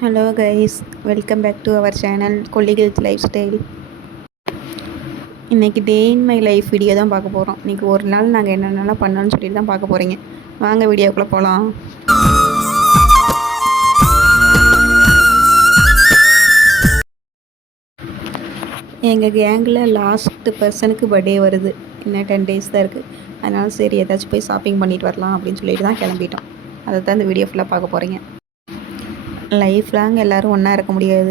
Hello guys, welcome back to our channel Kolli Hills lifestyle. இன்றைக்கி day in my life video தான் பார்க்க போகிறோம். இன்றைக்கி ஒரு நாள் நாங்கள் என்னென்னலாம் பண்ணோன்னு சொல்லிட்டு தான் பார்க்க போகிறீங்க. வாங்க வீடியோக்குள்ளே போகலாம். எங்கள் கேங்கில் லாஸ்ட்டு பர்சனுக்கு பர்த்டே வருது. இன்னும் 10 days தான் இருக்குது. அதனால் சரி ஏதாச்சும் போய் ஷாப்பிங் பண்ணிட்டு வரலாம் அப்படின்னு சொல்லிட்டு தான் கிளம்பிட்டோம். அதை தான் இந்த வீடியோ ஃபுல்லாக பார்க்க போகிறீங்க. லைஃப் லாங் எல்லோரும் ஒன்றா இருக்க முடியாது.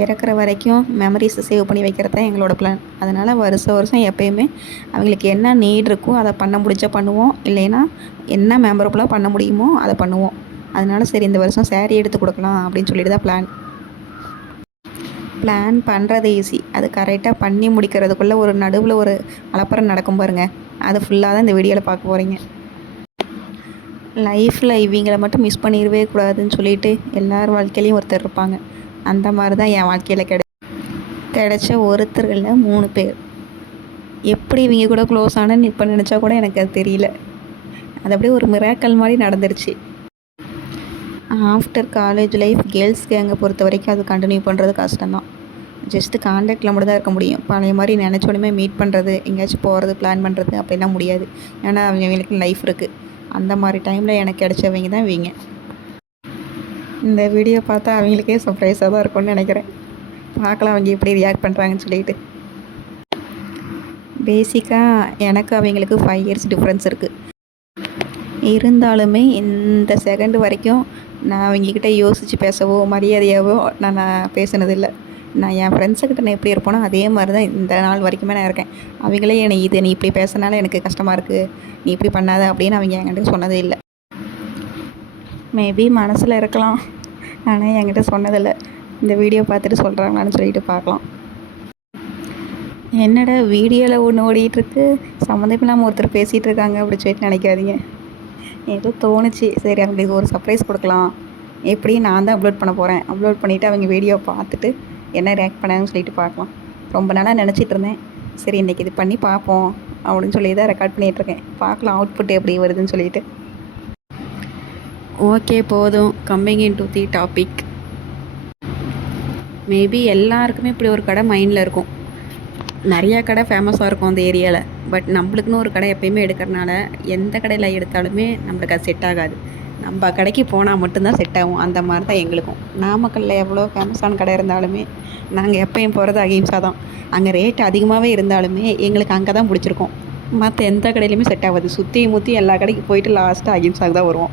இறக்குற வரைக்கும் மெமரிஸை சேவ் பண்ணி வைக்கிறது தான் எங்களோட பிளான். அதனால் வருஷம் எப்போயுமே அவங்களுக்கு என்ன நீட் இருக்கோ அதை பண்ண முடிச்சா பண்ணுவோம், இல்லைன்னா என்ன மெமரபுளாக பண்ண முடியுமோ அதை பண்ணுவோம். அதனால் சரி இந்த வருஷம் சேரீ எடுத்து கொடுக்கலாம் அப்படின்னு சொல்லிட்டு தான் பிளான் பண்ணுறது ஈஸி. அது கரெக்டாக பண்ணி முடிக்கிறதுக்குள்ளே ஒரு நடுவில் ஒரு அலப்பறம் நடக்கும் பாருங்கள். அது ஃபுல்லாக தான் இந்த வீடியோவில் பார்க்க போகிறீங்க. லைஃப்பில் இவங்களை மட்டும் மிஸ் பண்ணிடவே கூடாதுன்னு சொல்லிட்டு எல்லார் வாழ்க்கையிலையும் ஒருத்தர் இருப்பாங்க. அந்த மாதிரி தான் என் வாழ்க்கையில் கிடைச்ச ஒருத்தர்களில் 3 பேர். எப்படி இவங்க கூட க்ளோஸ் ஆனன்னு இப்போ நினச்சா கூட எனக்கு அது தெரியல. அது அப்படியே ஒரு மிராக்கல் மாதிரி நடந்துருச்சு. ஆஃப்டர் காலேஜ் லைஃப் கேர்ள்ஸ் கேங்கை பொறுத்த வரைக்கும் அது கண்டினியூ பண்ணுறது கஷ்டம்தான். ஜஸ்ட்டு கான்டாக்டில் மட்டும் தான் இருக்க முடியும். பழைய மாதிரி நினச்சோடனே மீட் பண்ணுறது, எங்கேயாச்சும் போகிறது, பிளான் பண்ணுறது அப்படிலாம் முடியாது. ஏன்னா அவங்களுக்கு லைஃப் இருக்குது. அந்த மாதிரி டைமில் எனக்கு கிடைச்சவங்க தான் இவங்க. இந்த வீடியோ பார்த்தா அவங்களுக்கே சர்ப்ரைஸாக தான் இருக்கும்னு நினைக்கிறேன். பார்க்கலாம் அவங்க எப்படி ரியாக்ட் பண்ணுறாங்கன்னு சொல்லிட்டு. பேசிக்காக எனக்கு அவங்களுக்கு 5 years டிஃப்ரென்ஸ் இருக்குது. இருந்தாலுமே இந்த செகண்ட் வரைக்கும் நான் அவங்கக்கிட்ட யோசித்து பேசவோ மரியாதையாவோ நான் பேசினதில்லை. நான் என் ஃப்ரெண்ட்ஸுக்கிட்ட நான் எப்படி இருப்பேனோ அதே மாதிரி தான் இந்த நாள் வரைக்குமே நான் இருக்கேன். அவங்களே என்னை நீ இப்படி பேசினாலும் எனக்கு கஷ்டமாக இருக்குது, நீ இப்படி பண்ணாத அப்படின்னு அவங்க என்கிட்ட சொன்னதே இல்லை. மேபி மனசில் இருக்கலாம், ஆனால் என்கிட்ட சொன்னதில்லை. இந்த வீடியோ பார்த்துட்டு சொல்கிறாங்களான்னு சொல்லிட்டு பார்க்கலாம். என்னடா வீடியோவில் ஒன்று ஓடிட்டுருக்கு, சம்மந்தம் இல்லாமல் ஒருத்தர் பேசிகிட்டு இருக்காங்க அப்படி சொல்லிட்டு நினைக்காதீங்க. ஏதோ தோணுச்சு, சரி அவங்களுக்கு ஒரு சர்ப்ரைஸ் கொடுக்கலாம். எப்படி நான் தான் அப்லோட் பண்ண போகிறேன். அப்லோட் பண்ணிவிட்டு அவங்க வீடியோ பார்த்துட்டு என்ன ரியாக்ட் பண்ணாங்கன்னு சொல்லிட்டு பார்க்கலாம். ரொம்ப நாளாக நினச்சிட்டு இருந்தேன், சரி இன்றைக்கி இது பண்ணி பார்ப்போம் அப்படின்னு சொல்லி தான் ரெக்கார்ட் பண்ணிகிட்ருக்கேன். பார்க்கலாம் அவுட்புட் எப்படி வருதுன்னு சொல்லிட்டு. ஓகே போதும், coming in to the topic. Maybe எல்லாருக்குமே இப்படி ஒரு கடை மைண்டில் இருக்கும். நிறையா கடை ஃபேமஸாக இருக்கும் அந்த ஏரியாவில். பட் நம்மளுக்குன்னு ஒரு கடை எப்போயுமே எடுக்கிறனால எந்த கடையில் எடுத்தாலுமே நம்மளுக்கு அது செட் ஆகாது. நம்ம கடைக்கு போனால் மட்டும்தான் செட் ஆகும். அந்த மாதிரி தான் எங்களுக்கும். நாமக்கல்லில் எவ்வளோ ஃபேமஸான கடை இருந்தாலுமே நாங்கள் எப்போயும் போகிறது அகிம்சா தான். அங்கே ரேட் அதிகமாகவே இருந்தாலுமே எங்களுக்கு அங்கே தான் பிடிச்சிருக்கும். மற்ற எந்த கடையிலையுமே செட் ஆகாது. சுற்றி முற்றி எல்லா கடைக்கு போயிட்டு லாஸ்ட்டாக அகிம்சாவுக்கு தான் வருவோம்.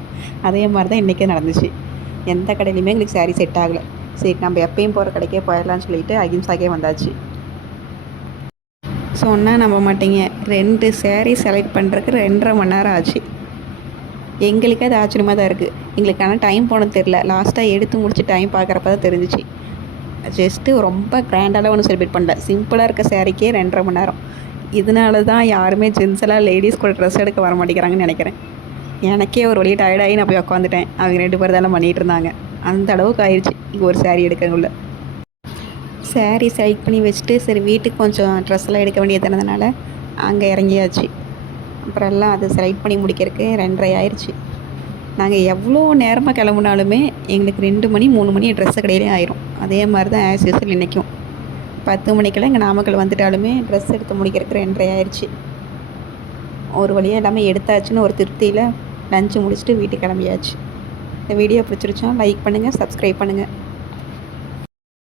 அதே மாதிரி தான் இன்றைக்கே நடந்துச்சு. எந்த கடையிலையுமே எங்களுக்கு சாரீ செட் ஆகலை. சரி நம்ம எப்பயும் போகிற கடைக்கே போயிடலான்னு சொல்லிட்டு அகிம்சாக்கே வந்தாச்சு. சொன்னால் நம்ப மாட்டீங்க, 2 சாரீ செலக்ட் பண்ணுறதுக்கு 2.5 மணி நேரம் ஆச்சு. எங்களுக்கே அது ஆச்சரியமாக தான் இருக்குது. எங்களுக்கான டைம் போனது தெரில. லாஸ்ட்டாக எடுத்து முடிச்சு டைம் பார்க்குறப்ப தான் தெரிஞ்சிச்சு. ஜஸ்ட்டு ரொம்ப கிராண்டாலாம் ஒன்றும் செலிப்ரேட் பண்ணல. சிம்பிளாக இருக்க சாரீக்கே 2.5 மணி நேரம். இதனால தான் யாருமே ஜென்ஸெல்லாம் லேடிஸ் கூட ட்ரெஸ் எடுக்க வர மாட்டேங்கிறாங்கன்னு நினைக்கிறேன். எனக்கே ஒரு வழியாக டயர்டாகி நான் போய் உட்காந்துட்டேன். அவங்க 2 பேர் தானே பண்ணிகிட்டு இருந்தாங்க. அந்த அளவுக்கு ஆயிடுச்சு இங்கே ஒரு சாரீ எடுக்கிறதுக்குள்ள. சாரீ செலக்ட் பண்ணி வச்சுட்டு சரி வீட்டுக்கு கொஞ்சம் ட்ரெஸ்ஸெல்லாம் எடுக்க வேண்டியதுனால அங்கே இறங்கியாச்சு. அப்புறம் எல்லாம் அதை செலக்ட் பண்ணி முடிக்கிறதுக்கு 2:30 ஆயிடுச்சு. நாங்கள் எவ்வளோ நேரமாக கிளம்புனாலுமே எங்களுக்கு 2 மணி 3 மணி ட்ரெஸ்ஸு கடையிலே ஆயிரும். அதே மாதிரி தான் ஆஸ் யூஸ்வல் இன்றைக்கும் 10 மணிக்கெல்லாம் இங்கே நாமக்கல் வந்துட்டாலுமே ட்ரெஸ் எடுத்து முடிக்கிறதுக்கு 2:30 ஆயிடுச்சு. ஒரு வழியாக எல்லாமே எடுத்தாச்சுன்னு ஒரு திருப்தியில் லஞ்சு முடிச்சுட்டு வீட்டுக்கு கிளம்பியாச்சு. இந்த வீடியோ பிடிச்சிருச்சா லைக் பண்ணுங்கள், சப்ஸ்கிரைப் பண்ணுங்கள்.